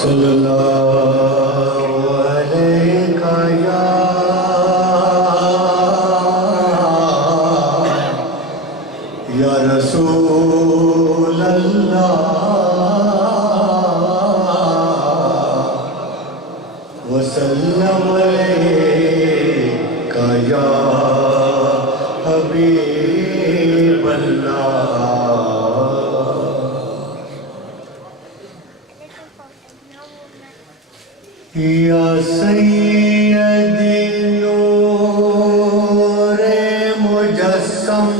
صلی اللہ علیہ یا رسول اللہ وسلم علیکہ یا حبیب اللہ یا سیدی نور مجسم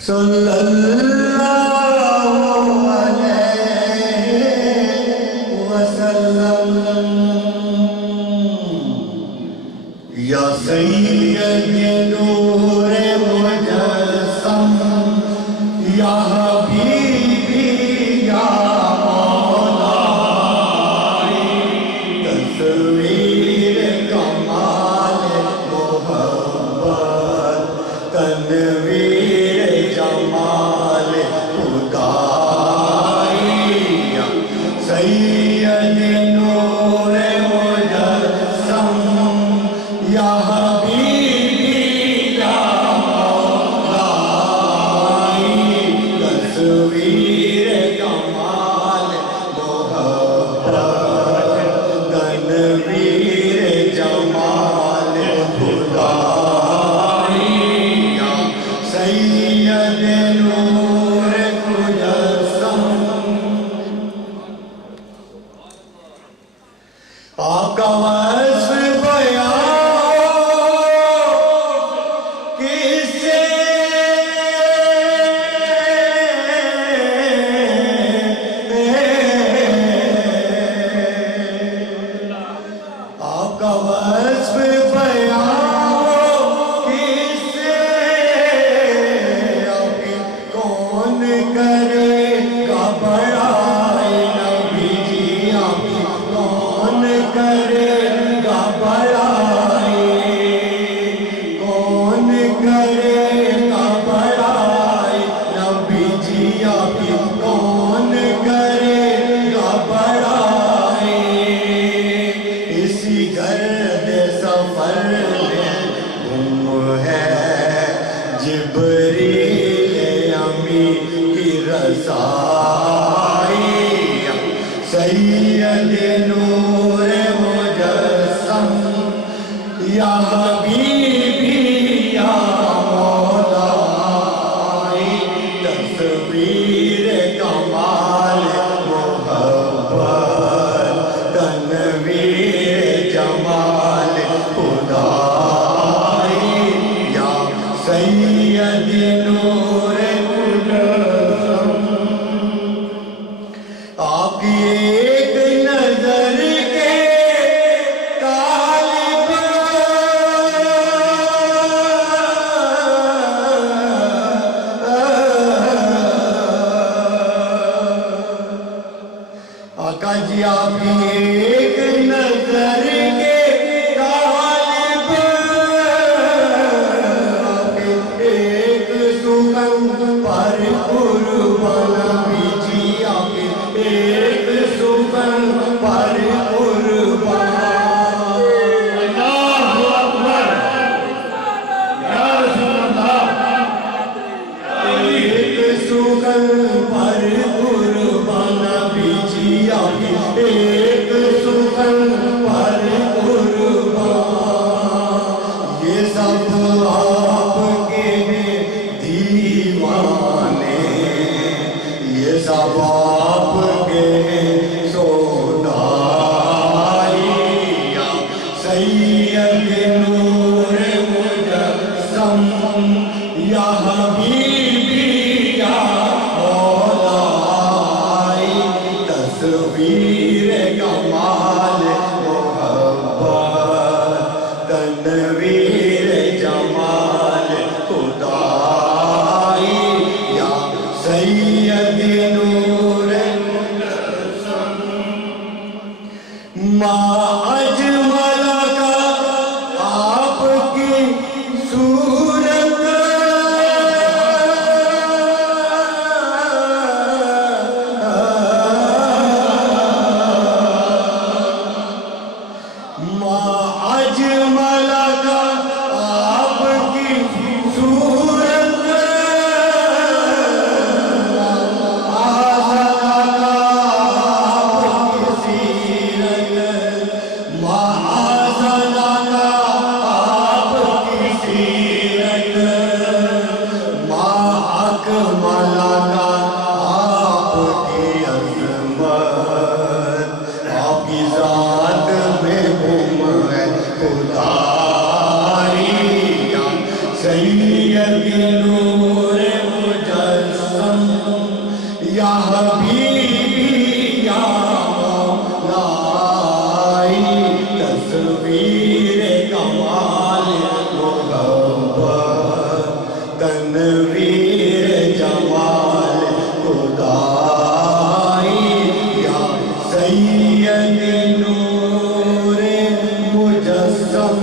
صلی اللہ علیہ وسلم یا سیدی نور مجسم یا حبیبی یا تصویر کمال محبت تنویر جمال خدائی سید نور مجسم یا حبیبی یا مولائی تصویر کمال محبت تنویر جمال خدائی سید نور مجسم آپ کا وصف بیان کس سے آپ کا وصف بیان کس سے کون کرے گا بڑائی نبی جی آپ کون کرے گا بڑائی کون کرے گا بڑائی نبی جی آپ کون کرے گا بڑائی اسی گرد سفر میں گم ہے جبریل امی کی رسائی سید نور مجسم یا حبیبی یا مولائی تصویر کمال محبت تنویر جمال خدائی یا سید نور مجسم آپ کی ایک نظر کے طالب آقا جی آپ کی ایک نظر کے طالب آپ ایک سخن پر قربان نبی جی آپ ایک سخن پر قربان اللہ اکبر یا رسول اللہ ایک سخن پر قربان نبی جی آپ ایک سخن پر قربان یہ سب آپ کے دیوانے یہ سب آپ کے سودائی سید نور مجسم یا حبیبی یا مولائی تصویر کمال محبت تنویر جمال خدائی یا سید نور مالا کا آپ کی عظمت، آپ کی ذات میں گم ہے خدائی، یا سیدی نور مجسم، یا حبیبی یا مولائی، تصویر کمال محبت، تنویر جمال خدائی، یا سید نور مجسم۔